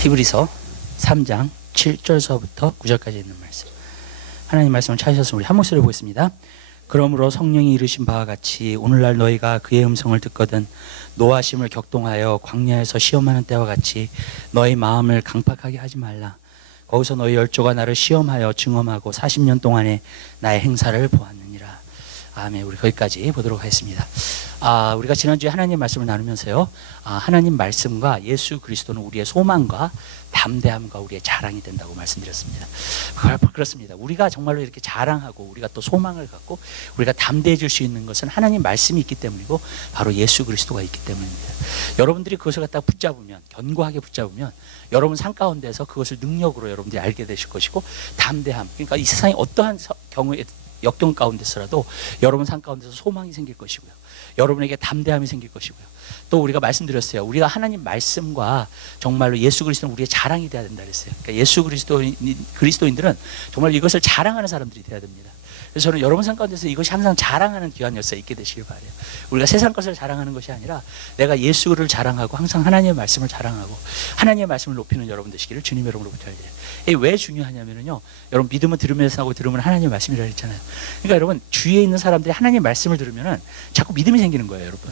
히브리서 3장 7절서부터 9절까지 있는 말씀, 하나님 말씀을 찾으셨으면 우리 한 목소리로 보겠습니다. 그러므로 성령이 이르신 바와 같이 오늘날 너희가 그의 음성을 듣거든 노하심을 격동하여 광야에서 시험하는 때와 같이 너희 마음을 강팍하게 하지 말라. 거기서 너희 열조가 나를 시험하여 증험하고 40년 동안에 나의 행사를 보았느니라. 아멘. 우리 거기까지 보도록 하겠습니다. 우리가 지난주에 하나님 말씀을 나누면서요, 하나님 말씀과 예수 그리스도는 우리의 소망과 담대함과 우리의 자랑이 된다고 말씀드렸습니다. 그렇습니다. 우리가 정말로 이렇게 자랑하고 우리가 또 소망을 갖고 우리가 담대해질 수 있는 것은 하나님 말씀이 있기 때문이고 바로 예수 그리스도가 있기 때문입니다. 여러분들이 그것을 갖다가 붙잡으면, 견고하게 붙잡으면 여러분 삶 가운데서 그것을 능력으로 여러분들이 알게 되실 것이고, 담대함, 그러니까 이 세상에 어떠한 경우에 역경 가운데서라도 여러분 삶 가운데서 소망이 생길 것이고요, 여러분에게 담대함이 생길 것이고요. 또 우리가 말씀드렸어요. 우리가 하나님 말씀과 정말로 예수 그리스도는 우리의 자랑이 되어야 된다 그랬어요. 그러니까 예수 그리스도인들은 정말 이것을 자랑하는 사람들이 되어야 됩니다. 그래서 저는 여러분 삶 가운데서 이것이 항상 자랑하는 귀한 역사가 있게 되시길 바라요. 우리가 세상 것을 자랑하는 것이 아니라 내가 예수를 자랑하고 항상 하나님의 말씀을 자랑하고 하나님의 말씀을 높이는 여러분 되시기를 주님의 이름으로 부탁드려요. 이게 왜 중요하냐면요, 여러분 믿음은 들으면서 하고 들으면 하나님의 말씀이라 했잖아요. 그러니까 여러분 주위에 있는 사람들이 하나님의 말씀을 들으면은 자꾸 믿음이 생기는 거예요, 여러분.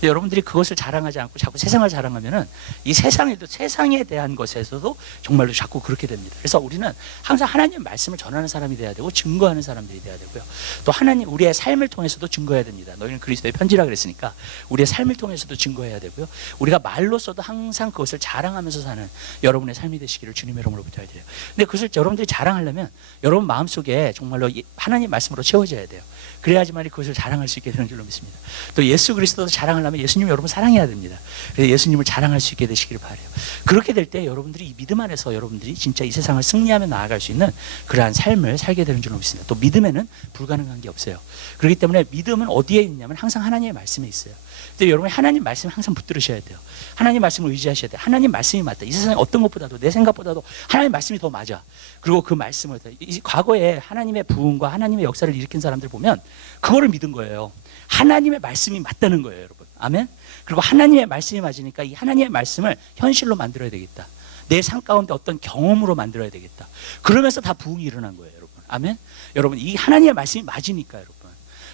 여러분들이 그것을 자랑하지 않고 자꾸 세상을 자랑하면은 이 세상에 대한 것에서도 정말로 자꾸 그렇게 됩니다. 그래서 우리는 항상 하나님의 말씀을 전하는 사람이 돼야 되고 증거하는 사람들이 돼야 되고요. 또 하나님 우리의 삶을 통해서도 증거해야 됩니다. 너희는 그리스도의 편지라 그랬으니까 우리의 삶을 통해서도 증거해야 되고요. 우리가 말로서도 항상 그것을 자랑하면서 사는 여러분의 삶이 되시기를 주님의 이름으로 부탁드려요. 근데 그것을 여러분들이 자랑하려면 여러분 마음속에 정말로 하나님 말씀으로 채워져야 돼요. 그래야지만 그것을 자랑할 수 있게 되는 줄로 믿습니다. 또 예수 그리스도도 자랑하려면 예수님 여러분 사랑해야 됩니다. 그래서 예수님을 자랑할 수 있게 되시기를 바라요. 그렇게 될 때 여러분들이 이 믿음 안에서 여러분들이 진짜 이 세상을 승리하며 나아갈 수 있는 그러한 삶을 살게 되는 줄로 믿습니다. 또 믿음에는 불가능한 게 없어요. 그렇기 때문에 믿음은 어디에 있냐면 항상 하나님의 말씀에 있어요. 근데 여러분이 하나님 말씀을 항상 붙들으셔야 돼요. 하나님 말씀을 의지하셔야 돼요. 하나님 말씀이 맞다. 이 세상에 어떤 것보다도 내 생각보다도 하나님 말씀이 더 맞아. 그리고 그 말씀을 과거에 하나님의 부흥과 하나님의 역사를 일으킨 사람들 보면 그거를 믿은 거예요. 하나님의 말씀이 맞다는 거예요, 여러분. 아멘. 그리고 하나님의 말씀이 맞으니까 이 하나님의 말씀을 현실로 만들어야 되겠다. 내 삶 가운데 어떤 경험으로 만들어야 되겠다. 그러면서 다 부흥이 일어난 거예요, 여러분. 아멘. 여러분 이 하나님의 말씀이 맞으니까 여러분.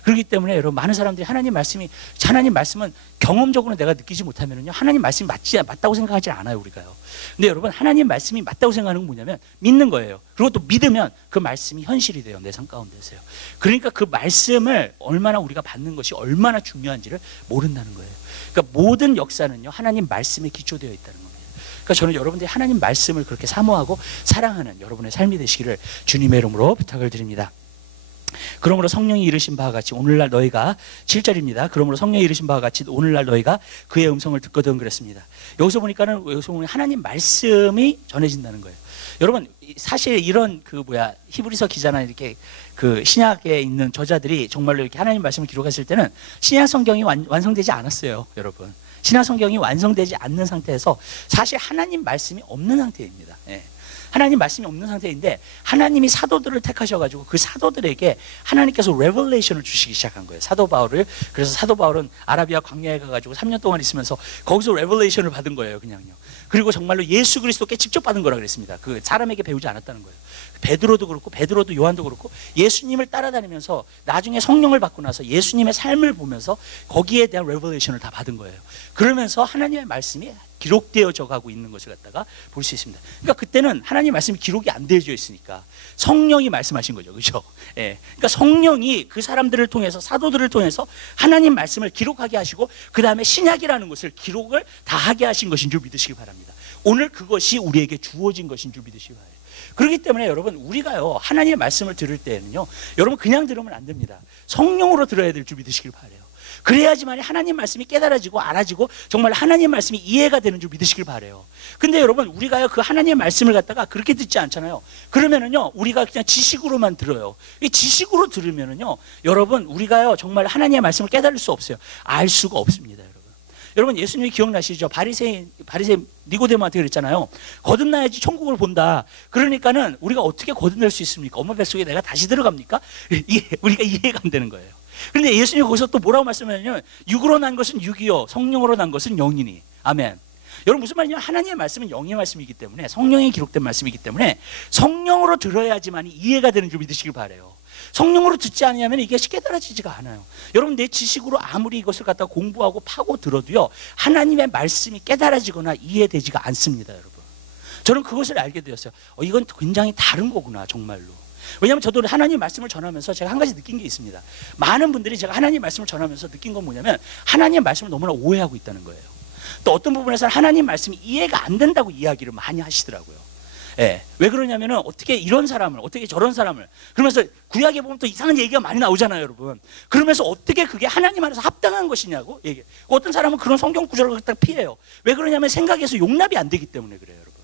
그렇기 때문에 여러분 많은 사람들이 하나님 말씀은 경험적으로 내가 느끼지 못하면요 하나님 말씀이 맞다고 생각하지 않아요, 우리가요. 근데 여러분 하나님 말씀이 맞다고 생각하는 건 뭐냐면 믿는 거예요. 그리고 또 믿으면 그 말씀이 현실이 돼요, 내 삶 가운데서요. 그러니까 그 말씀을 얼마나 우리가 받는 것이 얼마나 중요한지를 모른다는 거예요. 그러니까 모든 역사는요 하나님 말씀에 기초되어 있다는 겁니다. 그러니까 저는 여러분들이 하나님 말씀을 그렇게 사모하고 사랑하는 여러분의 삶이 되시기를 주님의 이름으로 부탁을 드립니다. 그러므로 성령이 이르신 바와 같이 오늘날 너희가 7절입니다. 그러므로 성령이 이르신 바와 같이 오늘날 너희가 그의 음성을 듣거든 그랬습니다. 여기서 보니까는 하나님 말씀이 전해진다는 거예요. 여러분 사실 이런 히브리서 기자나 이렇게 그 신약에 있는 저자들이 정말로 이렇게 하나님 말씀을 기록했을 때는 신약 성경이 완성되지 않았어요, 여러분. 신약 성경이 완성되지 않는 상태에서 사실 하나님 말씀이 없는 상태입니다. 예. 하나님 말씀이 없는 상태인데 하나님이 사도들을 택하셔가지고 그 사도들에게 하나님께서 레벨레이션을 주시기 시작한 거예요, 사도 바울을. 그래서 사도 바울은 아라비아 광야에 가가지고 3년 동안 있으면서 거기서 레벨레이션을 받은 거예요, 그냥요. 그리고 정말로 예수 그리스도께 직접 받은 거라 그랬습니다. 그 사람에게 배우지 않았다는 거예요. 베드로도 그렇고 요한도 그렇고 예수님을 따라다니면서 나중에 성령을 받고 나서 예수님의 삶을 보면서 거기에 대한 레벨레이션을 다 받은 거예요. 그러면서 하나님의 말씀이 기록되어져 가고 있는 것을 갖다가 볼 수 있습니다. 그러니까 그때는 하나님 말씀이 기록이 안 되어져 있으니까 성령이 말씀하신 거죠, 그렇죠? 예. 그러니까 성령이 그 사람들을 통해서 사도들을 통해서 하나님 말씀을 기록하게 하시고 그 다음에 신약이라는 것을 기록을 다 하게 하신 것인 줄 믿으시기 바랍니다. 오늘 그것이 우리에게 주어진 것인 줄 믿으시기 바랍니다. 그렇기 때문에 여러분 우리가요 하나님의 말씀을 들을 때는요 여러분 그냥 들으면 안 됩니다. 성령으로 들어야 될 줄 믿으시길 바라요. 그래야지만 하나님 말씀이 깨달아지고 알아지고 정말 하나님 말씀이 이해가 되는 줄 믿으시길 바라요. 근데 여러분 우리가요 그 하나님의 말씀을 갖다가 그렇게 듣지 않잖아요. 그러면은요 우리가 그냥 지식으로만 들어요. 이 지식으로 들으면은요 여러분 우리가요 정말 하나님의 말씀을 깨달을 수 없어요. 알 수가 없습니다, 여러분. 여러분 예수님이 기억나시죠? 바리새인 니고데모한테 그랬잖아요. 거듭나야지 천국을 본다. 그러니까는 우리가 어떻게 거듭날 수 있습니까? 엄마 뱃속에 내가 다시 들어갑니까? 우리가 이해가 안 되는 거예요. 그런데 예수님이 거기서 또 뭐라고 말씀하냐면 육으로 난 것은 육이요 성령으로 난 것은 영이니. 아멘. 여러분 무슨 말이냐면 하나님의 말씀은 영의 말씀이기 때문에 성령이 기록된 말씀이기 때문에 성령으로 들어야지만 이해가 되는 줄 믿으시길 바라요. 성령으로 듣지 않으면 이게 깨달아지지가 않아요. 여러분 내 지식으로 아무리 이것을 갖다 공부하고 파고 들어도요 하나님의 말씀이 깨달아지거나 이해되지가 않습니다. 여러분 저는 그것을 알게 되었어요. 이건 굉장히 다른 거구나 정말로. 왜냐하면 저도 하나님 말씀을 전하면서 제가 한 가지 느낀 게 있습니다. 많은 분들이 제가 하나님 말씀을 전하면서 느낀 건 뭐냐면 하나님 말씀을 너무나 오해하고 있다는 거예요. 또 어떤 부분에서는 하나님 말씀이 이해가 안 된다고 이야기를 많이 하시더라고요. 예. 왜 그러냐면은 어떻게 이런 사람을 어떻게 저런 사람을 그러면서 구약에 보면 또 이상한 얘기가 많이 나오잖아요 여러분. 그러면서 어떻게 그게 하나님 안에서 합당한 것이냐고 얘기. 어떤 사람은 그런 성경 구절을 딱 피해요. 왜 그러냐면 생각에서 용납이 안 되기 때문에 그래요 여러분.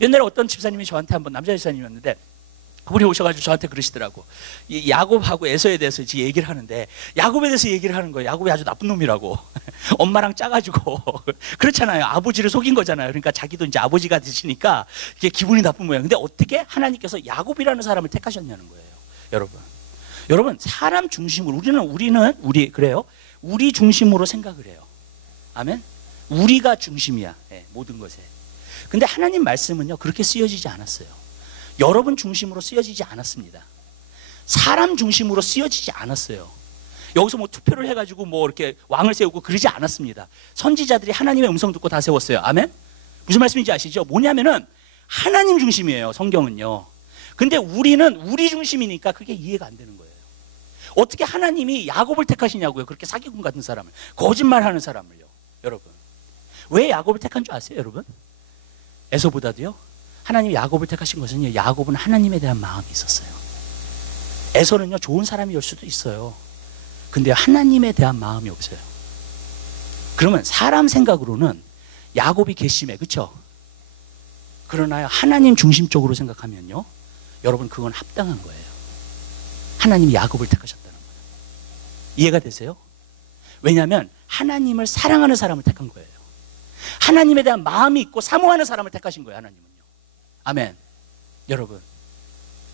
옛날에 어떤 집사님이 저한테 한번 남자 집사님이었는데 그분이 오셔가지고 저한테 그러시더라고. 이 야곱하고 에서에 대해서 얘기를 하는데 야곱에 대해서 얘기를 하는 거예요. 야곱이 아주 나쁜 놈이라고. 엄마랑 짜가지고 그렇잖아요. 아버지를 속인 거잖아요. 그러니까 자기도 이제 아버지가 되시니까 이게 기분이 나쁜 모양. 근데 어떻게 하나님께서 야곱이라는 사람을 택하셨냐는 거예요. 여러분 사람 중심으로 우리 그래요. 우리 중심으로 생각을 해요. 아멘. 우리가 중심이야. 네, 모든 것에. 근데 하나님 말씀은요 그렇게 쓰여지지 않았어요. 여러분 중심으로 쓰여지지 않았습니다. 사람 중심으로 쓰여지지 않았어요. 여기서 뭐 투표를 해가지고 뭐 이렇게 왕을 세우고 그러지 않았습니다. 선지자들이 하나님의 음성 듣고 다 세웠어요. 아멘? 무슨 말씀인지 아시죠? 뭐냐면은 하나님 중심이에요. 성경은요. 근데 우리는 우리 중심이니까 그게 이해가 안 되는 거예요. 어떻게 하나님이 야곱을 택하시냐고요. 그렇게 사기꾼 같은 사람을, 거짓말하는 사람을요. 여러분 왜 야곱을 택한 줄 아세요? 여러분 에서보다도요 하나님이 야곱을 택하신 것은요 야곱은 하나님에 대한 마음이 있었어요. 에서는요 좋은 사람이올 수도 있어요. 근데 하나님에 대한 마음이 없어요. 그러면 사람 생각으로는 야곱이 괘씸해, 그렇죠? 그러나 하나님 중심적으로 생각하면요 여러분 그건 합당한 거예요. 하나님이 야곱을 택하셨다는 거예요. 이해가 되세요? 왜냐하면 하나님을 사랑하는 사람을 택한 거예요. 하나님에 대한 마음이 있고 사모하는 사람을 택하신 거예요. 하나님은요. 아멘. 여러분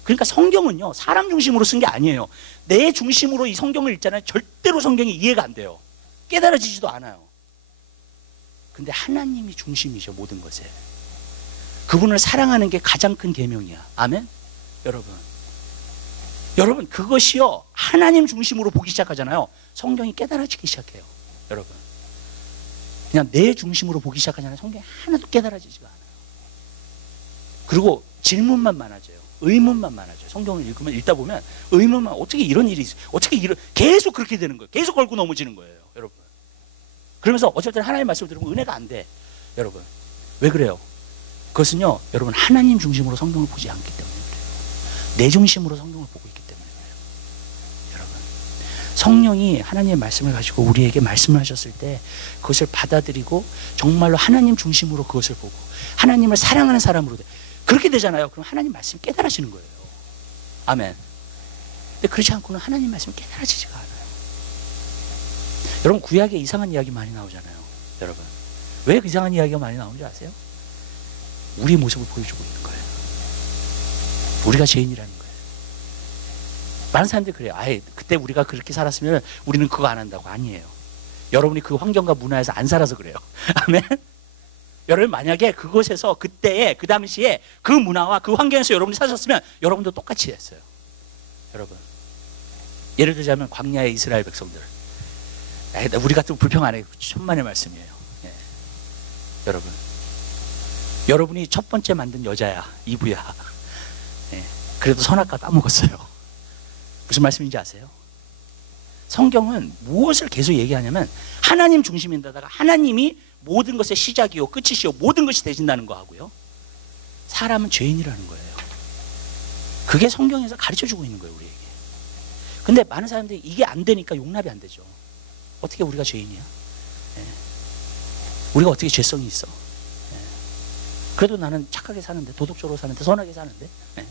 그러니까 성경은요 사람 중심으로 쓴 게 아니에요. 내 중심으로 이 성경을 읽잖아요. 절대로 성경이 이해가 안 돼요. 깨달아지지도 않아요. 근데 하나님이 중심이죠. 모든 것에. 그분을 사랑하는 게 가장 큰 계명이야. 아멘. 여러분 그것이요 하나님 중심으로 보기 시작하잖아요. 성경이 깨달아지기 시작해요. 여러분 그냥 내 중심으로 보기 시작하잖아요. 성경이 하나도 깨달아지지가 않아요. 그리고 질문만 많아져요. 의문만 많아져요. 성경을 읽다 보면 의문만, 어떻게 이런 일이 있어요? 어떻게 계속 그렇게 되는 거예요. 계속 걸고 넘어지는 거예요. 여러분 그러면서 어쩔 때는 하나님의 말씀을 들으면 은혜가 안 돼. 여러분 왜 그래요? 그것은요 여러분 하나님 중심으로 성경을 보지 않기 때문에 그래요. 내 중심으로 성경을 보고 있기 때문에 그래요. 여러분 성령이 하나님의 말씀을 가지고 우리에게 말씀을 하셨을 때 그것을 받아들이고 정말로 하나님 중심으로 그것을 보고 하나님을 사랑하는 사람으로 그렇게 되잖아요. 그럼 하나님 말씀이 깨달아지는 거예요. 아멘. 근데 그렇지 않고는 하나님 말씀이 깨달아지지가 않아요. 여러분 구약에 이상한 이야기 많이 나오잖아요. 여러분 왜 그 이상한 이야기가 많이 나오는지 아세요? 우리 모습을 보여주고 있는 거예요. 우리가 죄인이라는 거예요. 많은 사람들이 그래요. 아예 그때 우리가 그렇게 살았으면 우리는 그거 안 한다고. 아니에요. 여러분이 그 환경과 문화에서 안 살아서 그래요. 아멘. 여러분 만약에 그곳에서 그때에 그 당시에 그 문화와 그 환경에서 여러분이 사셨으면 여러분도 똑같이 했어요. 여러분 예를 들자면 광야의 이스라엘 백성들, 우리 같은 불평 안 해요. 천만의 말씀이에요. 예. 여러분이 첫 번째 만든 여자야, 이브야. 예. 그래도 선악과 따먹었어요. 무슨 말씀인지 아세요? 성경은 무엇을 계속 얘기하냐면 하나님 중심인데다가 하나님이 모든 것의 시작이요 끝이시요 모든 것이 되신다는 거 하고요, 사람은 죄인이라는 거예요. 그게 성경에서 가르쳐주고 있는 거예요, 우리에게. 근데 많은 사람들이 이게 안 되니까 용납이 안 되죠. 어떻게 우리가 죄인이야? 예. 우리가 어떻게 죄성이 있어? 예. 그래도 나는 착하게 사는데, 도덕적으로 사는데, 선하게 사는데. 예.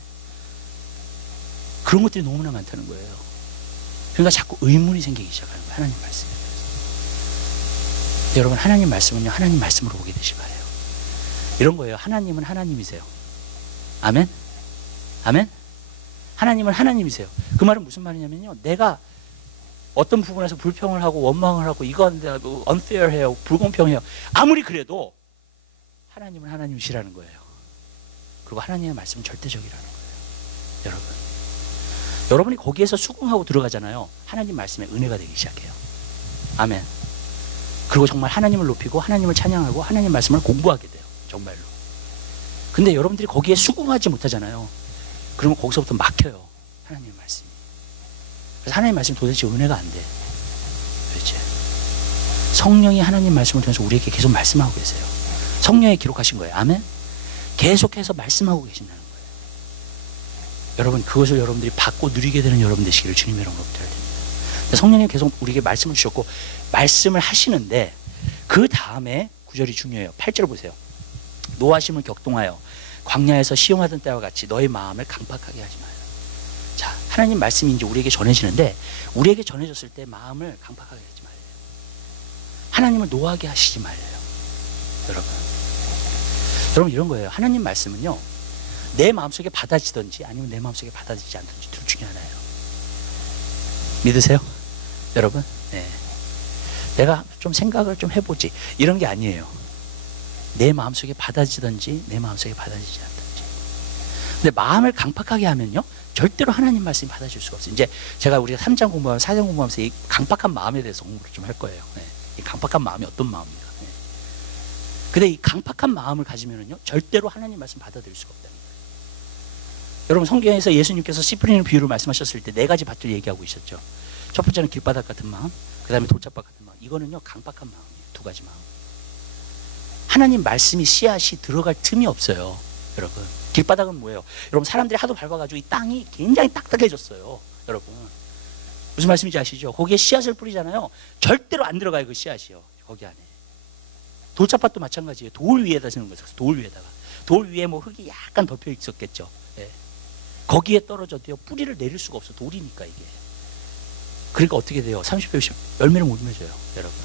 그런 것들이 너무나 많다는 거예요. 그러니까 자꾸 의문이 생기기 시작하는 거예요, 하나님 말씀에 대해서. 여러분, 하나님 말씀은요, 하나님 말씀으로 보게 되시 바래요. 이런 거예요. 하나님은 하나님이세요. 아멘? 아멘? 하나님은 하나님이세요. 그 말은 무슨 말이냐면요, 내가 어떤 부분에서 불평을 하고 원망을 하고 이거 unfair해요, 불공평해요. 아무리 그래도 하나님은 하나님이시라는 거예요. 그리고 하나님의 말씀은 절대적이라는 거예요. 여러분, 여러분이 거기에서 수긍하고 들어가잖아요. 하나님 말씀에 은혜가 되기 시작해요. 아멘. 그리고 정말 하나님을 높이고 하나님을 찬양하고 하나님 말씀을 공부하게 돼요. 정말로. 근데 여러분들이 거기에 수긍하지 못하잖아요. 그러면 거기서부터 막혀요. 하나님의 말씀이. 그래서 하나님의 말씀이 도대체 은혜가 안 돼. 도대체. 성령이 하나님 말씀을 통해서 우리에게 계속 말씀하고 계세요. 성령에 기록하신 거예요. 아멘. 계속해서 말씀하고 계신다는 거예요. 여러분, 그것을 여러분들이 받고 누리게 되는 여러분 되시기를 주님의 이름으로 부탁드립니다. 성령님 계속 우리에게 말씀을 주셨고 말씀을 하시는데 그 다음에 구절이 중요해요. 8절 보세요. 노하심을 격동하여 광야에서 시험하던 때와 같이 너의 마음을 강팍하게 하지 마라. 자, 하나님 말씀이 이제 우리에게 전해지는데 우리에게 전해졌을 때 마음을 강팍하게 하지 말래요. 하나님을 노하게 하시지 말래요. 여러분 이런 거예요. 하나님 말씀은요, 내 마음속에 받아지든지 아니면 내 마음속에 받아지지 않든지 둘 중에 하나예요. 믿으세요? 여러분? 네. 내가 좀 생각을 좀 해보지 이런 게 아니에요. 내 마음속에 받아지든지 내 마음속에 받아지지 않든지. 근데 마음을 강팍하게 하면요, 절대로 하나님 말씀이 받아질 수가 없어요. 이제 제가 우리가 3장 공부하면서 4장 공부하면서 이 강팍한 마음에 대해서 공부를 좀 할 거예요. 네. 이 강팍한 마음이 어떤 마음입니까? 네. 근데 이 강팍한 마음을 가지면은요, 절대로 하나님 말씀 받아들일 수가 없다는 거예요. 여러분, 성경에서 예수님께서 씨 뿌리는 비유를 말씀하셨을 때 네 가지 밭을 얘기하고 있었죠. 첫 번째는 길바닥 같은 마음, 그 다음에 돌짝밭 같은 마음. 이거는요, 강팍한 마음이에요. 두 가지 마음. 하나님 말씀이 씨앗이 들어갈 틈이 없어요. 여러분, 길바닥은 뭐예요? 여러분, 사람들이 하도 밟아가지고 이 땅이 굉장히 딱딱해졌어요. 여러분, 무슨 말씀인지 아시죠? 거기에 씨앗을 뿌리잖아요. 절대로 안 들어가요. 그 씨앗이요, 거기 안에. 돌짝밭도 마찬가지예요. 돌 위에다 쓰는 거죠. 돌 위에다가. 돌 위에 뭐 흙이 약간 덮여 있었겠죠. 예. 거기에 떨어져도요, 뿌리를 내릴 수가 없어. 돌이니까 이게. 그러니까 어떻게 돼요? 30배 60 열매를 못 맺어요. 여러분.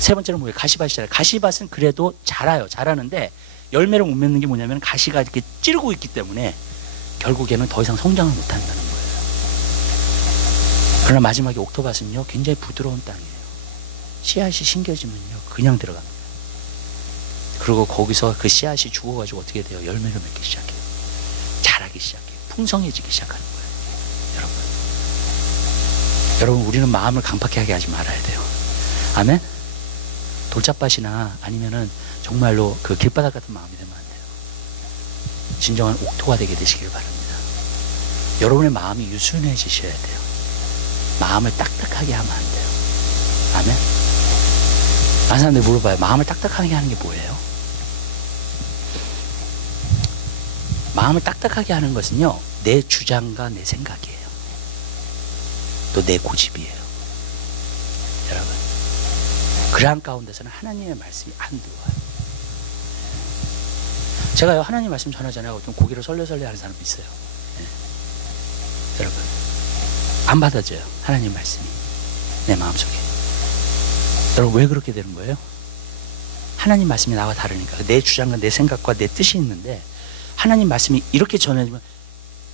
세 번째는 뭐예요? 가시밭이잖아요. 가시밭은 그래도 자라요. 자라는데 열매를 못 맺는 게 뭐냐면 가시가 이렇게 찌르고 있기 때문에 결국에는 더 이상 성장을 못 한다는 거예요. 그러나 마지막에 옥토밭은요, 굉장히 부드러운 땅이에요. 씨앗이 심겨지면요, 그냥 들어갑니다. 그리고 거기서 그 씨앗이 죽어가지고 어떻게 돼요? 열매를 맺기 시작해요. 자라기 시작해요. 풍성해지기 시작하는 거예요. 여러분, 우리는 마음을 강팍하게 하지 말아야 돼요. 아멘? 돌짝밭이나 아니면은 정말로 그 길바닥 같은 마음이 되면 안 돼요. 진정한 옥토가 되게 되시길 바랍니다. 여러분의 마음이 유순해지셔야 돼요. 마음을 딱딱하게 하면 안 돼요. 아멘? 많은 사람들이 물어봐요. 마음을 딱딱하게 하는 게 뭐예요? 마음을 딱딱하게 하는 것은요, 내 주장과 내 생각이에요. 또 내 고집이에요. 여러분, 그러한 가운데서는 하나님의 말씀이 안 들어와요. 제가요, 하나님 말씀 전하잖아요. 좀 고개를 설레설레 하는 사람도 있어요. 네. 여러분, 안 받아져요. 하나님 말씀이 내 마음속에. 여러분, 왜 그렇게 되는 거예요? 하나님 말씀이 나와 다르니까. 내 주장과 내 생각과 내 뜻이 있는데 하나님 말씀이 이렇게 전해지면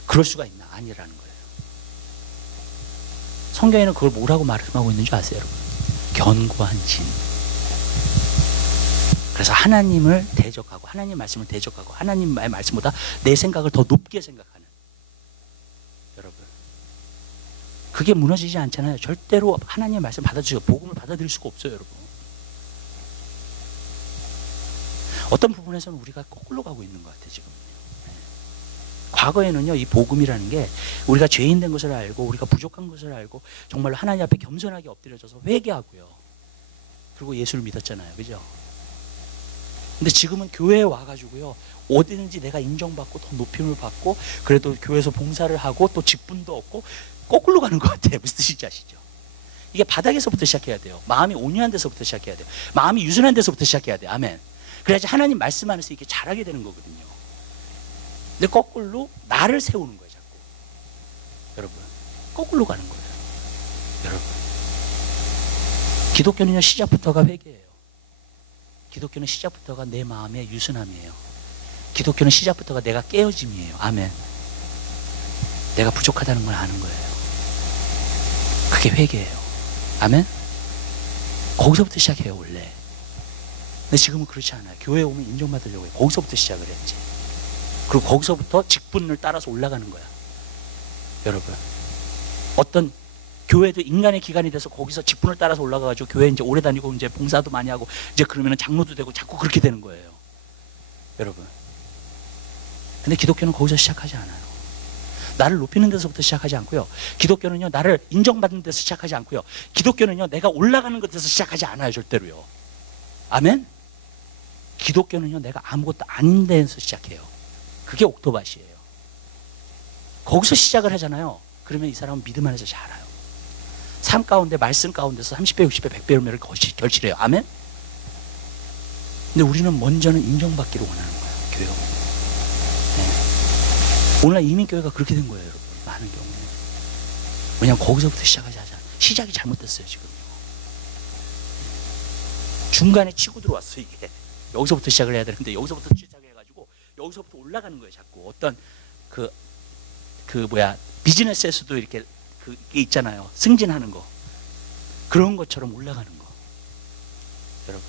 그럴 수가 있나? 아니라는 거예요. 성경에는 그걸 뭐라고 말씀하고 있는 줄 아세요, 여러분? 견고한 진. 그래서 하나님을 대적하고 하나님 말씀을 대적하고 하나님의 말씀보다 내 생각을 더 높게 생각하는, 여러분, 그게 무너지지 않잖아요. 절대로 하나님의 말씀 받아주시고 복음을 받아들일 수가 없어요. 여러분, 어떤 부분에서는 우리가 거꾸로 가고 있는 것 같아요. 지금 과거에는요, 이 복음이라는 게 우리가 죄인 된 것을 알고 우리가 부족한 것을 알고 정말로 하나님 앞에 겸손하게 엎드려져서 회개하고요, 그리고 예수를 믿었잖아요. 그죠? 근데 지금은 교회에 와가지고요, 어디든지 내가 인정받고 더 높임을 받고 그래도 교회에서 봉사를 하고 또 직분도 얻고 거꾸로 가는 것 같아요. 무슨 뜻인지 아시죠? 이게 바닥에서부터 시작해야 돼요. 마음이 온유한 데서부터 시작해야 돼요. 마음이 유순한 데서부터 시작해야 돼요. 아멘. 그래야지 하나님 말씀 안에서 이렇게 잘하게 되는 거거든요. 근데 거꾸로 나를 세우는 거예요. 자꾸. 여러분, 거꾸로 가는 거예요. 여러분, 기독교는요, 시작부터가 회개예요. 기독교는 시작부터가 내 마음의 유순함이에요. 기독교는 시작부터가 내가 깨어짐이에요. 아멘. 내가 부족하다는 걸 아는 거예요. 그게 회개예요. 아멘. 거기서부터 시작해요. 원래 근데 지금은 그렇지 않아요. 교회에 오면 인정받으려고 해요. 거기서부터 시작을 해야지. 그리고 거기서부터 직분을 따라서 올라가는 거야. 여러분, 어떤 교회도 인간의 기관이 돼서 거기서 직분을 따라서 올라가가지고 교회 이제 오래 다니고 이제 봉사도 많이 하고 이제 그러면 장로도 되고 자꾸 그렇게 되는 거예요. 여러분. 근데 기독교는 거기서 시작하지 않아요. 나를 높이는 데서부터 시작하지 않고요. 기독교는요, 나를 인정받는 데서 시작하지 않고요. 기독교는요, 내가 올라가는 것에서 시작하지 않아요, 절대로요. 아멘? 기독교는요, 내가 아무것도 아닌 데에서 시작해요. 그게 옥토밭이에요. 거기서 시작을 하잖아요. 그러면 이 사람은 믿음 안에서 자라요. 삶 가운데, 말씀 가운데서 30배, 60배, 100배 열매를 결실해요. 아멘? 근데 우리는 먼저는 인정받기를 원하는 거예요, 교회 오면. 네. 오늘날 이민교회가 그렇게 된 거예요, 여러분. 많은 경우에. 왜냐하면 거기서부터 시작하지 않아요. 시작이 잘못됐어요, 지금요. 중간에 치고 들어왔어, 이게. 여기서부터 시작을 해야 되는데, 여기서부터 시작해가지고, 여기서부터 올라가는 거예요, 자꾸. 어떤, 비즈니스에서도 이렇게, 그게 있잖아요. 승진하는 거. 그런 것처럼 올라가는 거. 여러분.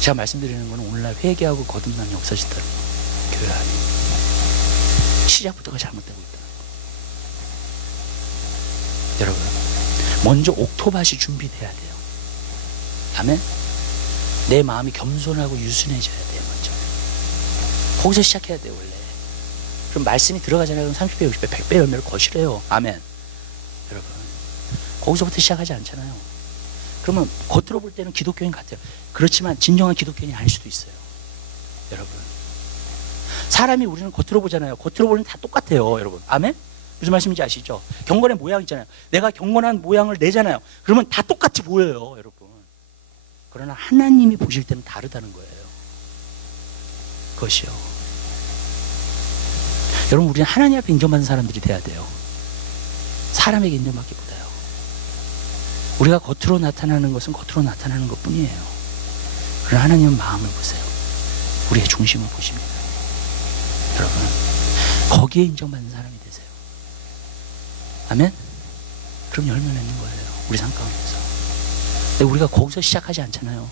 제가 말씀드리는 건 오늘날 회개하고 거듭남이 없어진다는 거. 교회 안에. 시작부터가 잘못되고 있다는 거. 여러분. 먼저 옥토밭이 준비돼야 돼요. 아멘? 내 마음이 겸손하고 유순해져야 돼요, 먼저. 거기서 시작해야 돼요, 원래. 그럼 말씀이 들어가잖아요. 그럼 30배, 60배, 100배 열매를 거시래요. 아멘. 여러분. 거기서부터 시작하지 않잖아요. 그러면 겉으로 볼 때는 기독교인 같아요. 그렇지만 진정한 기독교인이 아닐 수도 있어요. 여러분. 사람이 우리는 겉으로 보잖아요. 겉으로 보면 다 똑같아요, 여러분. 아멘? 무슨 말씀인지 아시죠? 경건의 모양 있잖아요. 내가 경건한 모양을 내잖아요. 그러면 다 똑같이 보여요, 여러분. 그러나 하나님이 보실 때는 다르다는 거예요. 그것이요. 여러분, 우리는 하나님 앞에 인정받는 사람들이 돼야 돼요. 사람에게 인정받기보다요. 우리가 겉으로 나타나는 것은 겉으로 나타나는 것 뿐이에요. 그러나 하나님은 마음을 보세요. 우리의 중심을 보십니다. 여러분, 거기에 인정받는 사람이 되세요. 아멘? 그럼 열매 맺는 거예요, 우리 삶 가운데서. 근데 우리가 거기서 시작하지 않잖아요.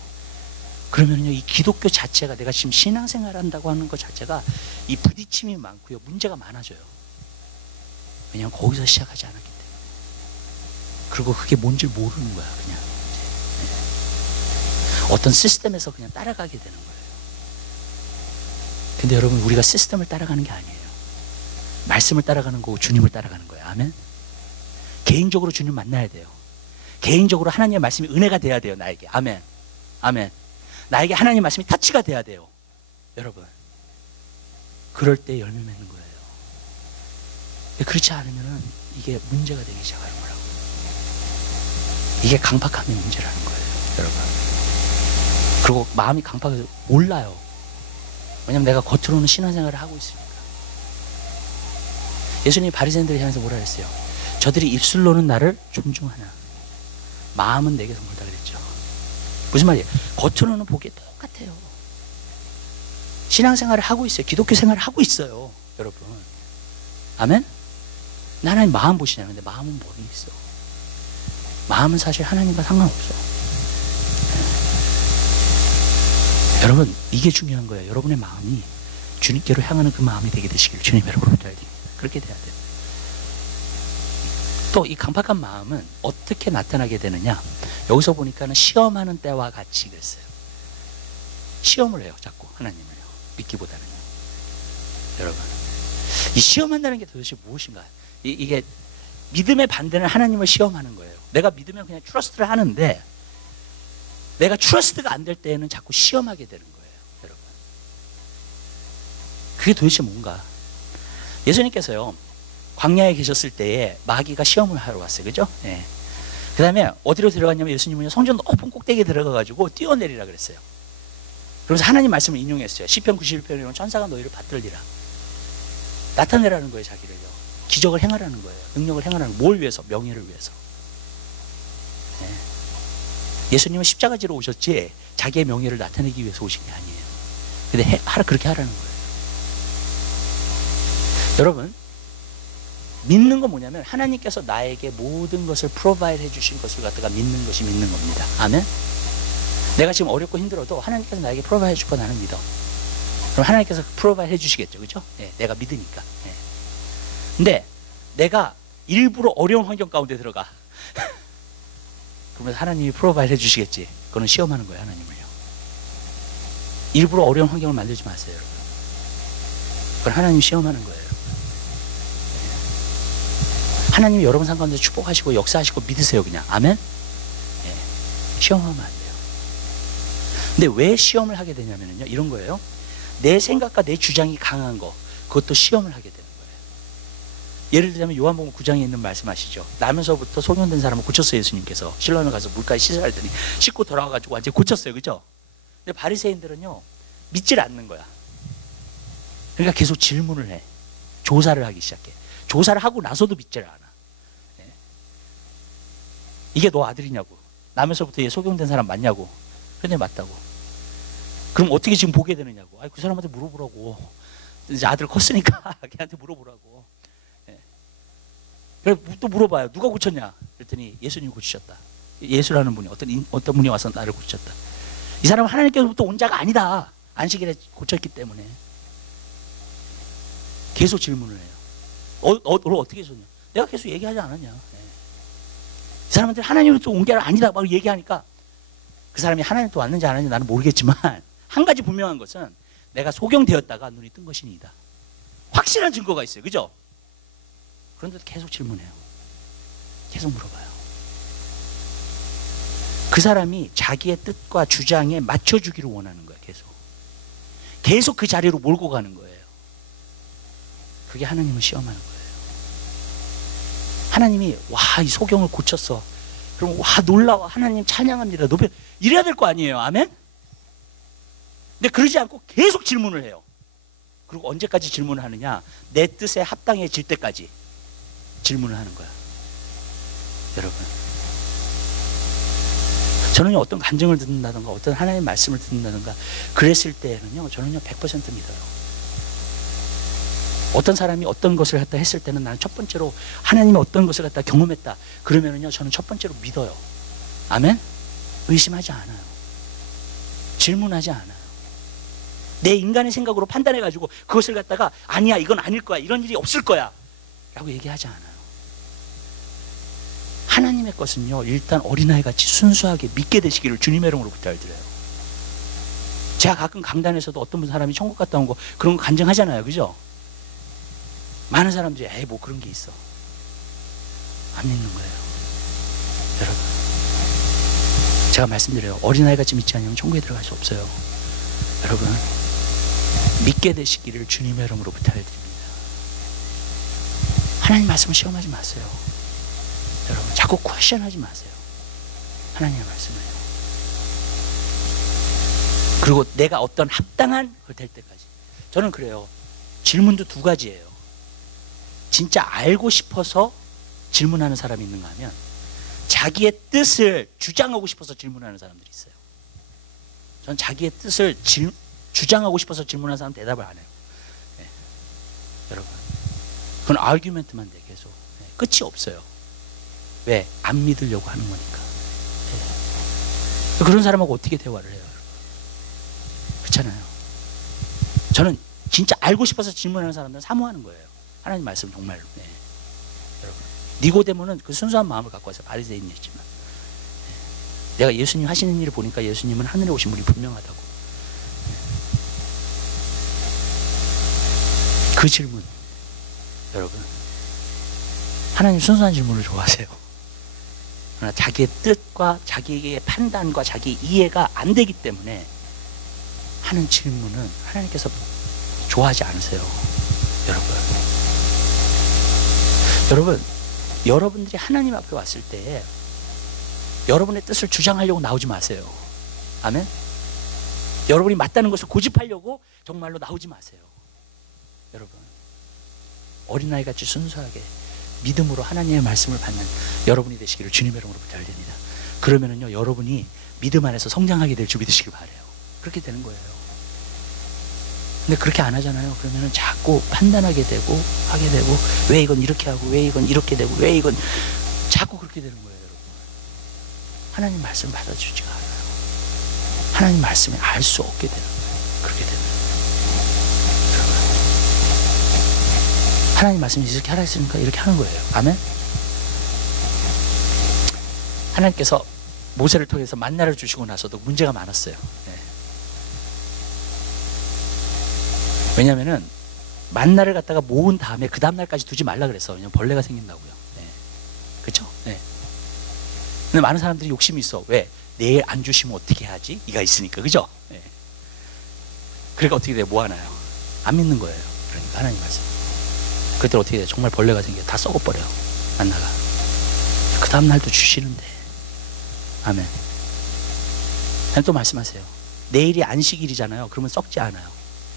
그러면요, 이 기독교 자체가, 내가 지금 신앙생활 한다고 하는 것 자체가 이 부딪힘이 많고요, 문제가 많아져요. 왜냐하면 거기서 시작하지 않았기 때문에. 그리고 그게 뭔지 모르는 거야, 그냥. 네. 어떤 시스템에서 그냥 따라가게 되는 거예요. 근데 여러분, 우리가 시스템을 따라가는 게 아니에요. 말씀을 따라가는 거고 주님을 따라가는 거예요. 아멘? 개인적으로 주님 만나야 돼요. 개인적으로 하나님의 말씀이 은혜가 돼야 돼요, 나에게. 아멘. 아멘. 나에게 하나님의 말씀이 터치가 돼야 돼요, 여러분. 그럴 때 열매 맺는 거예요. 그렇지 않으면 이게 문제가 되기 시작하는 거라고. 이게 강팍함의 문제라는 거예요, 여러분. 그리고 마음이 강팍해서 몰라요. 왜냐면 내가 겉으로는 신앙생활을 하고 있으니까. 예수님이 바리새인들을 향해서 뭐라 그랬어요? 저들이 입술로는 나를 존중하나 마음은 내게서 멀다 그랬죠. 무슨 말이에요? 겉으로는 보기에 똑같아요. 신앙생활을 하고 있어요. 기독교 생활을 하고 있어요, 여러분. 아멘? 하나님 마음 보시냐면, 근데 마음은 멀리 있어. 마음은 사실 하나님과 상관없어. 네. 여러분, 이게 중요한 거예요. 여러분의 마음이 주님께로 향하는 그 마음이 되게 되시길 주님 여러분을 기도합니다. 그렇게 돼야 돼요. 또 이 강팍한 마음은 어떻게 나타나게 되느냐? 여기서 보니까는 시험하는 때와 같이 그랬어요. 시험을 해요, 자꾸 하나님을요. 믿기보다는요. 여러분, 이 시험한다는 게 도대체 무엇인가? 이게 믿음의 반대는 하나님을 시험하는 거예요. 내가 믿으면 그냥 트러스트를 하는데, 내가 트러스트가 안 될 때에는 자꾸 시험하게 되는 거예요, 여러분. 그게 도대체 뭔가? 예수님께서요, 광야에 계셨을 때에 마귀가 시험을 하러 왔어요, 그죠? 예. 그 다음에 어디로 들어갔냐면, 예수님은 성전 높은 꼭대기에 들어가가지고 뛰어내리라 그랬어요. 그러면서 하나님 말씀을 인용했어요. 시편 91편에 보면 천사가 너희를 받들리라. 나타내라는 거예요, 자기를요. 기적을 행하라는 거예요. 능력을 행하라는 거예요. 뭘 위해서? 명예를 위해서. 예. 예수님은 십자가지로 오셨지 자기의 명예를 나타내기 위해서 오신 게 아니에요. 근데 그렇게 하라는 거예요. 여러분, 믿는 건 뭐냐면 하나님께서 나에게 모든 것을 프로바이드 해주신 것을 갖다가 믿는 것이 믿는 겁니다. 아멘? 내가 지금 어렵고 힘들어도 하나님께서 나에게 프로바이드 해줄 거 나는 믿어. 그럼 하나님께서 프로바이드 해주시겠죠, 그죠? 예, 내가 믿으니까. 예. 근데 내가 일부러 어려운 환경 가운데 들어가. 그러면 하나님이 프로바이드 해주시겠지. 그거는 시험하는 거예요, 하나님을요. 일부러 어려운 환경을 만들지 마세요, 여러분. 그건 하나님이 시험하는 거예요. 하나님이 여러분 삶 가운데 축복하시고 역사하시고 믿으세요, 그냥. 아멘? 예. 시험하면 안 돼요. 근데 왜 시험을 하게 되냐면요, 이런 거예요. 내 생각과 내 주장이 강한 거, 그것도 시험을 하게 되는 거예요. 예를 들자면 요한복음 9장에 있는 말씀 아시죠? 나면서부터 소경된 사람을 고쳤어요, 예수님께서. 실로암에 가서 물가에 씻으라 했더니 씻고 돌아와가지고 완전히 고쳤어요, 그죠? 근데 바리새인들은요, 믿질 않는 거야. 그러니까 계속 질문을 해. 조사를 하기 시작해. 조사를 하고 나서도 믿질 않아. 네. 이게 너 아들이냐고. 나면서부터 얘 소경된 사람 맞냐고. 그런데 맞다고. 그럼 어떻게 지금 보게 되느냐고. 그 사람한테 물어보라고. 이제 아들 컸으니까 걔한테 물어보라고. 네. 그래 또 물어봐요. 누가 고쳤냐? 그랬더니 예수님이 고치셨다. 예수라는 분이 어떤 분이 와서 나를 고쳤다. 이 사람은 하나님께서부터 온 자가 아니다. 안식일에 고쳤기 때문에. 계속 질문을 해요. 너를 어떻게 했었냐? 내가 계속 얘기하지 않았냐? 네. 이 사람한테 하나님으로부터 온 게 아니다. 막 얘기하니까 그 사람이 하나님부터 왔는지 안 왔는지 나는 모르겠지만 한 가지 분명한 것은 내가 소경되었다가 눈이 뜬 것이니이다. 확실한 증거가 있어요. 그죠? 그런데도 계속 질문해요. 계속 물어봐요. 그 사람이 자기의 뜻과 주장에 맞춰주기를 원하는 거예요. 계속 그 자리로 몰고 가는 거예요. 그게 하나님을 시험하는 거예요. 하나님이 와, 이 소경을 고쳤어. 그럼 와, 놀라워. 하나님 찬양합니다. 높여. 이래야 될 거 아니에요. 아멘? 근데 그러지 않고 계속 질문을 해요. 그리고 언제까지 질문을 하느냐? 내 뜻에 합당해질 때까지 질문을 하는 거야. 여러분, 저는요, 어떤 간증을 듣는다든가 어떤 하나님의 말씀을 듣는다든가 그랬을 때는요, 저는요 100% 믿어요. 어떤 사람이 어떤 것을 갖다 했을 때는 나는 첫 번째로 하나님이 어떤 것을 갖다 경험했다 그러면은요, 저는 첫 번째로 믿어요. 아멘? 의심하지 않아요. 질문하지 않아요. 내 인간의 생각으로 판단해가지고 그것을 갖다가 아니야, 이건 아닐 거야, 이런 일이 없을 거야 라고 얘기하지 않아요. 하나님의 것은요, 일단 어린아이같이 순수하게 믿게 되시기를 주님의 이름으로 부탁드려요. 제가 가끔 강단에서도 어떤 사람이 천국 갔다 온 거 그런 거 간증하잖아요. 그죠? 많은 사람들이 에이 뭐 그런 게 있어. 안 믿는 거예요. 여러분, 제가 말씀드려요. 어린아이같이 믿지 않으면 천국에 들어갈 수 없어요. 여러분, 믿게 되시기를 주님의 이름으로 부탁드립니다. 하나님 말씀을 시험하지 마세요. 여러분, 자꾸 퀘션하지 마세요. 하나님의 말씀을요. 그리고 내가 어떤 합당한 걸 될 때까지. 저는 그래요. 질문도 두 가지예요. 진짜 알고 싶어서 질문하는 사람이 있는가 하면 자기의 뜻을 주장하고 싶어서 질문하는 사람들이 있어요. 저는 자기의 뜻을 주장하고 싶어서 질문하는 사람 대답을 안 해요. 네. 여러분, 그건 아규멘트만 돼. 계속. 네. 끝이 없어요. 왜? 안 믿으려고 하는 거니까. 네. 그런 사람하고 어떻게 대화를 해요? 그렇잖아요. 저는 진짜 알고 싶어서 질문하는 사람들은 사모하는 거예요. 하나님 말씀 정말로. 네. 여러분, 니고데모는 그 순수한 마음을 갖고 와서 바리새인이었지만, 네. 내가 예수님 하시는 일을 보니까 예수님은 하늘에 오신 분이 분명하다고. 네. 그 질문, 여러분, 하나님 순수한 질문을 좋아하세요. 그러나 자기의 뜻과 자기의 판단과 자기의 이해가 안 되기 때문에 하는 질문은 하나님께서 좋아하지 않으세요. 여러분, 여러분들이 하나님 앞에 왔을 때 여러분의 뜻을 주장하려고 나오지 마세요. 아멘? 여러분이 맞다는 것을 고집하려고 정말로 나오지 마세요. 여러분, 어린아이같이 순수하게 믿음으로 하나님의 말씀을 받는 여러분이 되시기를 주님의 이름으로 부탁드립니다. 그러면은요, 여러분이 믿음 안에서 성장하게 될 줄 믿으시길 바라요. 그렇게 되는 거예요. 근데 그렇게 안 하잖아요. 그러면은 자꾸 판단하게 되고 하게 되고, 왜 이건 이렇게 하고 왜 이건 이렇게 되고 왜 이건 자꾸 그렇게 되는 거예요. 여러분, 하나님 말씀 받아주지가 않아요. 하나님 말씀을 알 수 없게 되는 거예요. 그렇게 되는 거예요. 하나님 말씀이 이렇게 하라 했으니까 이렇게 하는 거예요. 아멘. 하나님께서 모세를 통해서 만나를 주시고 나서도 문제가 많았어요. 네. 왜냐하면은 만나를 갖다가 모은 다음에 그 다음날까지 두지 말라 그랬어. 왜냐면 벌레가 생긴다고요. 네. 그렇죠? 네. 근데 많은 사람들이 욕심이 있어. 왜? 내일 안 주시면 어떻게 하지? 이가 있으니까. 그죠? 네. 그러니까 어떻게 돼요? 뭐 하나요? 안 믿는 거예요. 그러니까 하나님 말씀. 그때 어떻게 돼요? 정말 벌레가 생겨요. 다 썩어버려요. 만나가. 그 다음날도 주시는데. 아멘. 또 말씀하세요. 내일이 안식일이잖아요. 그러면 썩지 않아요.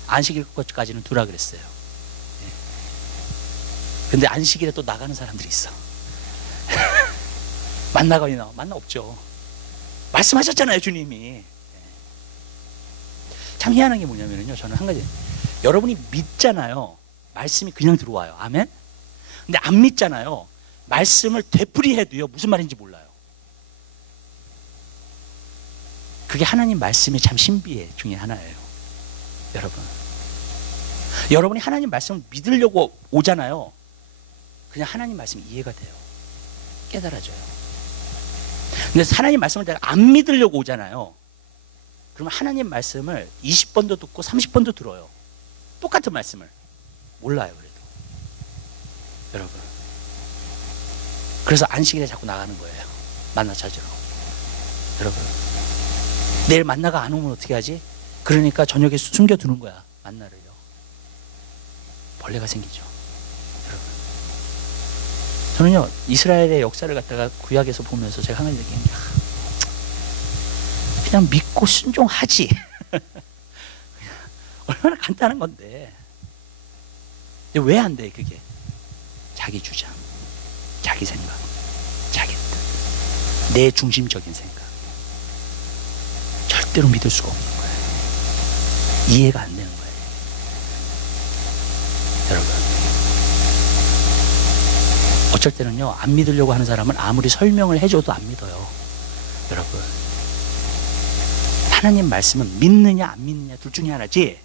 안식일 것까지는 두라 그랬어요. 네. 근데 안식일에 또 나가는 사람들이 있어. 만나가 있나? 만나 없죠. 말씀하셨잖아요, 주님이. 네. 참 희한한 게 뭐냐면요. 저는 한 가지. 여러분이 믿잖아요. 말씀이 그냥 들어와요. 아멘? 근데 안 믿잖아요. 말씀을 되풀이해도요. 무슨 말인지 몰라요. 그게 하나님 말씀의 참 신비 중에 하나예요. 여러분. 여러분이 하나님 말씀을 믿으려고 오잖아요. 그냥 하나님 말씀이 이해가 돼요. 깨달아져요. 근데 하나님 말씀을 내가 안 믿으려고 오잖아요. 그러면 하나님 말씀을 20번도 듣고 30번도 들어요. 똑같은 말씀을. 몰라요, 그래도. 여러분. 그래서 안식일에 자꾸 나가는 거예요. 만나 찾으러. 여러분. 내일 만나가 안 오면 어떻게 하지? 그러니까 저녁에 숨겨두는 거야. 만나를요. 벌레가 생기죠. 여러분. 저는요. 이스라엘의 역사를 갖다가 구약에서 보면서 제가 하나 느끼는 게 그냥 믿고 순종하지. 얼마나 간단한 건데. 근데 왜 안 돼, 그게? 자기 주장, 자기 생각, 자기 뜻, 내 중심적인 생각. 절대로 믿을 수가 없는 거예요. 이해가 안 되는 거예요. 여러분. 어쩔 때는요, 안 믿으려고 하는 사람은 아무리 설명을 해줘도 안 믿어요. 여러분. 하나님 말씀은 믿느냐 안 믿느냐 둘 중에 하나지.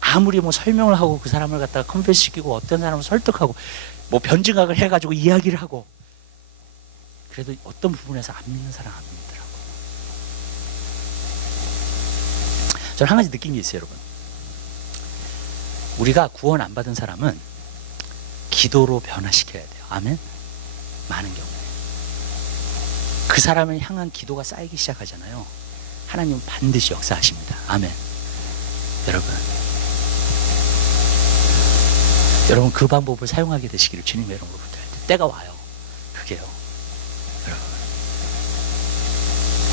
아무리 뭐 설명을 하고 그 사람을 갖다가 컨벤스 시키고 어떤 사람을 설득하고 뭐 변증학을 해가지고 이야기를 하고 그래도 어떤 부분에서 안 믿는 사람 안 믿더라고. 저는 한 가지 느낀 게 있어요, 여러분. 우리가 구원 안 받은 사람은 기도로 변화시켜야 돼요. 아멘? 많은 경우에. 그 사람을 향한 기도가 쌓이기 시작하잖아요. 하나님은 반드시 역사하십니다. 아멘. 여러분 그 방법을 사용하게 되시기를 주님의 이름으로 부탁할 때 때가 와요. 그게요. 여러분.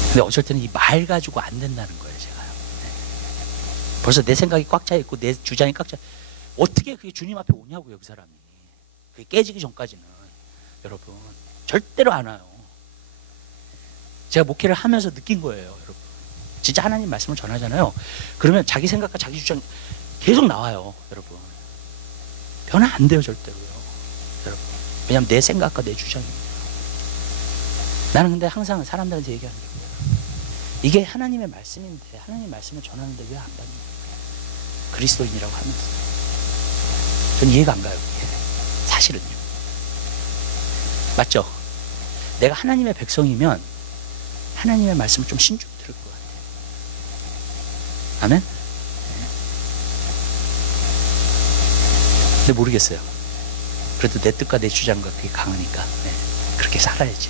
근데 어쩔 때는 이 말 가지고 안 된다는 거예요, 제가요. 네. 벌써 내 생각이 꽉 차 있고 내 주장이 꽉 차. 어떻게 그게 주님 앞에 오냐고요, 그 사람이. 그게 깨지기 전까지는 여러분 절대로 안 와요. 제가 목회를 하면서 느낀 거예요, 여러분. 진짜 하나님 말씀을 전하잖아요. 그러면 자기 생각과 자기 주장 계속 나와요, 여러분. 변화 안 돼요, 절대로요. 여러분. 왜냐하면 내 생각과 내 주장입니다. 나는 근데 항상 사람들한테 얘기하는 게 뭐예요? 이게 하나님의 말씀인데 하나님의 말씀을 전하는데 왜 안 받냐? 그리스도인이라고 하면서. 전 이해가 안 가요, 그게. 사실은요. 맞죠? 내가 하나님의 백성이면 하나님의 말씀을 좀 신중히 들을 것 같아요. 아멘? 근데 모르겠어요. 그래도 내 뜻과 내 주장과 그게 강하니까 네. 그렇게 살아야지.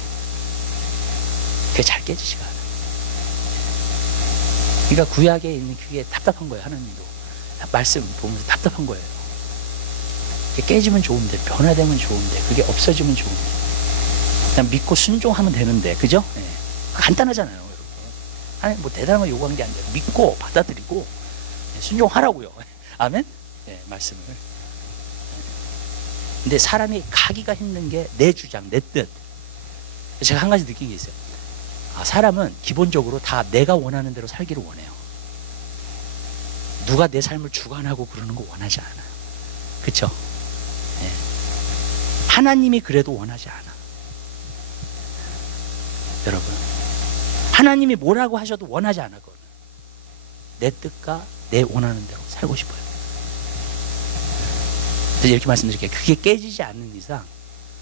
그게 잘 깨지지가 않아요. 그러니까 구약에 있는 그게 답답한 거예요. 하나님도 말씀 보면서 답답한 거예요. 그게 깨지면 좋은데 변화되면 좋은데 그게 없어지면 좋은데 그냥 믿고 순종하면 되는데 그죠? 네. 간단하잖아요, 여러분. 하나님 뭐 대단한 거 요구한 게 아니라 믿고 받아들이고 순종하라고요. 아멘? 네, 말씀을. 근데 사람이 가기가 힘든 게 내 주장, 내 뜻. 제가 한 가지 느낀 게 있어요. 사람은 기본적으로 다 내가 원하는 대로 살기를 원해요. 누가 내 삶을 주관하고 그러는 거 원하지 않아요. 그렇죠? 네. 하나님이 그래도 원하지 않아. 여러분. 하나님이 뭐라고 하셔도 원하지 않아. 그거는. 내 뜻과 내 원하는 대로 살고 싶어요. 그래서 이렇게 말씀드릴게요. 그게 깨지지 않는 이상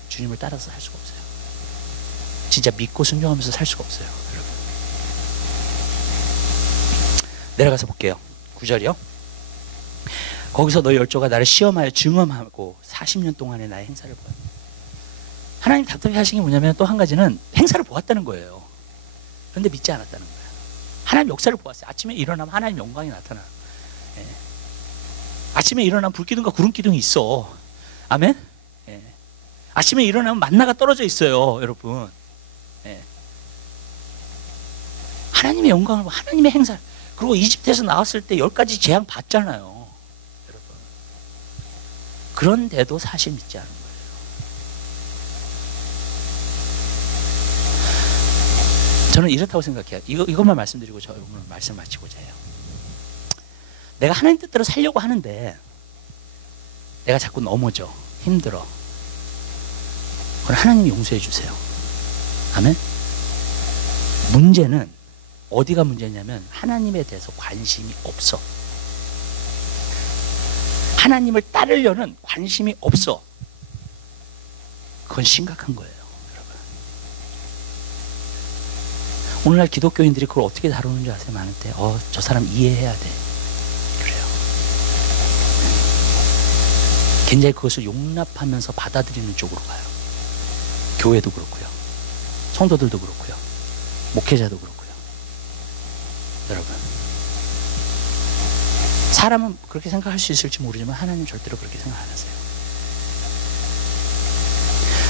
주님을 따라서 살 수가 없어요. 진짜 믿고 순종하면서 살 수가 없어요, 여러분. 내려가서 볼게요. 9절이요. 거기서 너희 열조가 나를 시험하여 증언하고 40년 동안의 나의 행사를 보았다. 하나님 답답해 하신 게 뭐냐면 또 한 가지는 행사를 보았다는 거예요. 그런데 믿지 않았다는 거예요. 하나님 역사를 보았어요. 아침에 일어나면 하나님 영광이 나타나. 예. 아침에 일어나면 불기둥과 구름기둥이 있어. 아멘? 예. 아침에 일어나면 만나가 떨어져 있어요, 여러분. 예. 하나님의 영광을, 하나님의 행사. 그리고 이집트에서 나왔을 때 10가지 재앙 봤잖아요, 여러분. 그런데도 사실 믿지 않은 거예요. 저는 이렇다고 생각해요. 이것만 말씀드리고 저 오늘 말씀 마치고자 해요. 내가 하나님 뜻대로 살려고 하는데 내가 자꾸 넘어져, 힘들어. 그럼 하나님이 용서해 주세요. 아멘? 문제는 어디가 문제냐면 하나님에 대해서 관심이 없어. 하나님을 따르려는 관심이 없어. 그건 심각한 거예요, 여러분. 오늘날 기독교인들이 그걸 어떻게 다루는지 아세요? 많을 때 저 사람 이해해야 돼. 그래요. 굉장히 그것을 용납하면서 받아들이는 쪽으로 가요. 교회도 그렇고요. 성도들도 그렇고요. 목회자도 그렇고요. 여러분, 사람은 그렇게 생각할 수 있을지 모르지만 하나님은 절대로 그렇게 생각 안 하세요.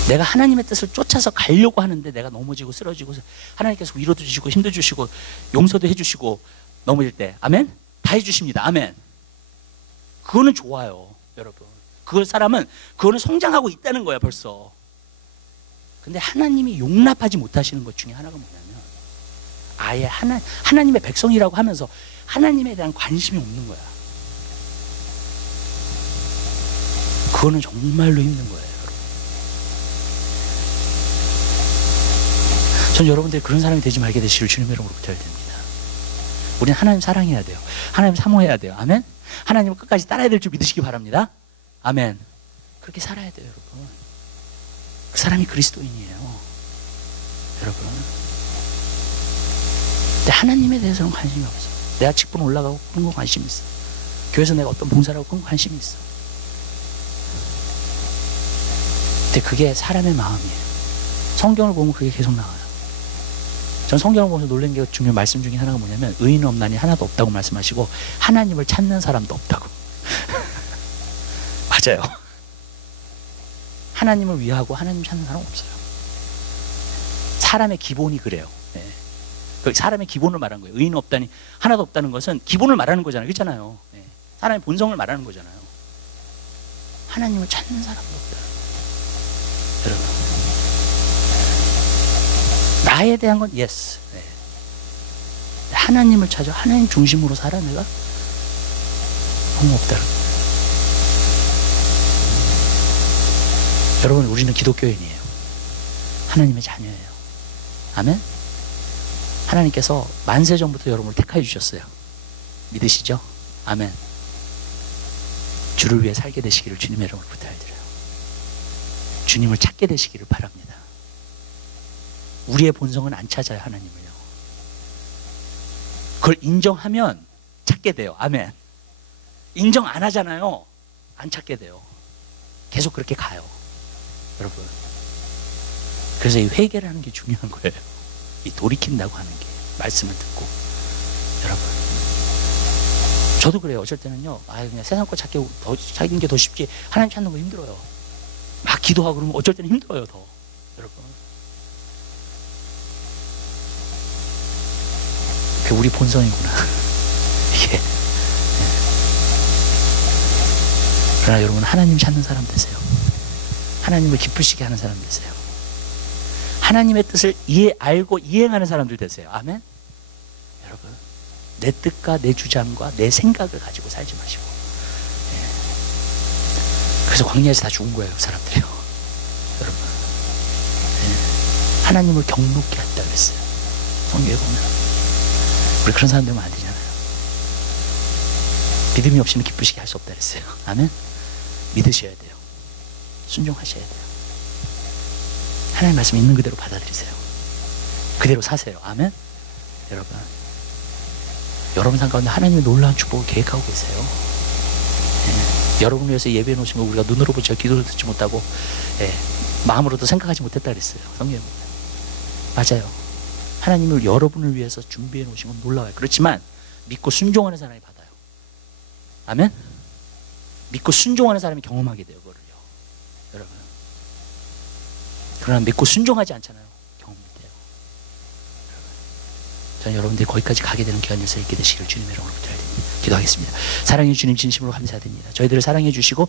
내가 하나님의 뜻을 쫓아서 가려고 하는데 내가 넘어지고 쓰러지고 하나님께서 위로도 주시고 힘도 주시고 용서도 해주시고 넘어질 때 아멘? 다 해주십니다. 아멘. 그거는 좋아요, 여러분. 그 사람은 그거는 성장하고 있다는 거야 벌써. 근데 하나님이 용납하지 못하시는 것 중에 하나가 뭐냐면 아예 하나님의 백성이라고 하면서 하나님에 대한 관심이 없는 거야. 그거는 정말로 힘든 거예요, 여러분. 전 여러분들이 그런 사람이 되지 말게 되시길 주님의 이름으로 부탁드립니다. 우리는 하나님 사랑해야 돼요. 하나님 사모해야 돼요. 아멘? 하나님을 끝까지 따라야 될 줄 믿으시기 바랍니다. 아멘. 그렇게 살아야 돼요, 여러분. 그 사람이 그리스도인이에요, 여러분. 근데 하나님에 대해서는 관심이 없어. 내가 직분 올라가고 그런 거 관심 있어. 교회에서 내가 어떤 봉사를 하고 그런 거 관심이 있어. 근데 그게 사람의 마음이에요. 성경을 보면 그게 계속 나와요. 전 성경을 보면서 놀란 게 중요한 말씀 중에 하나가 뭐냐면 의인은 없나니 하나도 없다고 말씀하시고 하나님을 찾는 사람도 없다고. 맞아요. 하나님을 위하고 하나님 찾는 사람 없어요. 사람의 기본이 그래요. 네. 사람의 기본을 말한 거예요. 의인은 없다니 하나도 없다는 것은 기본을 말하는 거잖아요. 그렇잖아요. 네. 사람의 본성을 말하는 거잖아요. 하나님을 찾는 사람도 없다. 여러분, 나에 대한 건 yes. 네. 하나님을 찾아 하나님 중심으로 살아 내가 너무 없다는 거예요. 여러분, 우리는 기독교인이에요. 하나님의 자녀예요. 아멘? 하나님께서 만세 전부터 여러분을 택하여 주셨어요. 믿으시죠? 아멘. 주를 위해 살게 되시기를 주님의 이름으로 부탁드려요. 주님을 찾게 되시기를 바랍니다. 우리의 본성은 안 찾아요, 하나님을요. 그걸 인정하면 찾게 돼요. 아멘. 인정 안 하잖아요. 안 찾게 돼요. 계속 그렇게 가요, 여러분. 그래서 이 회개를 하는 게 중요한 거예요. 이 돌이킨다고 하는 게, 말씀을 듣고. 여러분, 저도 그래요. 어쩔 때는요, 그냥 세상 거 찾는 게 더 쉽지 하나님 찾는 거 힘들어요. 막 기도하고 그러면 어쩔 때는 힘들어요, 더. 여러분, 그게 우리 본성이구나. 이게. 그러나 여러분, 하나님 찾는 사람 되세요. 하나님을 기쁘시게 하는 사람 되세요. 하나님의 뜻을 알고 이행하는 사람들 되세요. 아멘? 여러분, 내 뜻과 내 주장과 내 생각을 가지고 살지 마시고. 예. 그래서 광야에서 다 죽은 거예요, 그 사람들이요. 여러분, 예. 하나님을 경롭게 했다 그랬어요. 성경에 보면. 우리 그런 사람 되면 안 되잖아요. 믿음이 없이는 기쁘시게 할 수 없다 그랬어요. 아멘. 믿으셔야 돼요. 순종하셔야 돼요. 하나님 말씀 있는 그대로 받아들이세요. 그대로 사세요. 아멘. 여러분 삶 가운데 하나님의 놀라운 축복을 계획하고 계세요. 여러분을 위해서 예배해 놓으신 거 우리가 눈으로 보지 귀로 듣지 못하고 마음으로도 생각하지 못했다 그랬어요. 성경에 맞아요. 하나님을 여러분을 위해서 준비해 놓으신 건 놀라워요. 그렇지만 믿고 순종하는 사람이 받아요. 아멘. 믿고 순종하는 사람이 경험하게 돼요. 그거를요. 여러분. 그러나 믿고 순종하지 않잖아요. 경험 못해요. 저는 여러분들이 거기까지 가게 되는 귀한 일을 있게 되시기를 주님의 이름으로 부탁드립니다. 기도하겠습니다. 사랑해 주님 진심으로 감사드립니다. 저희들을 사랑해 주시고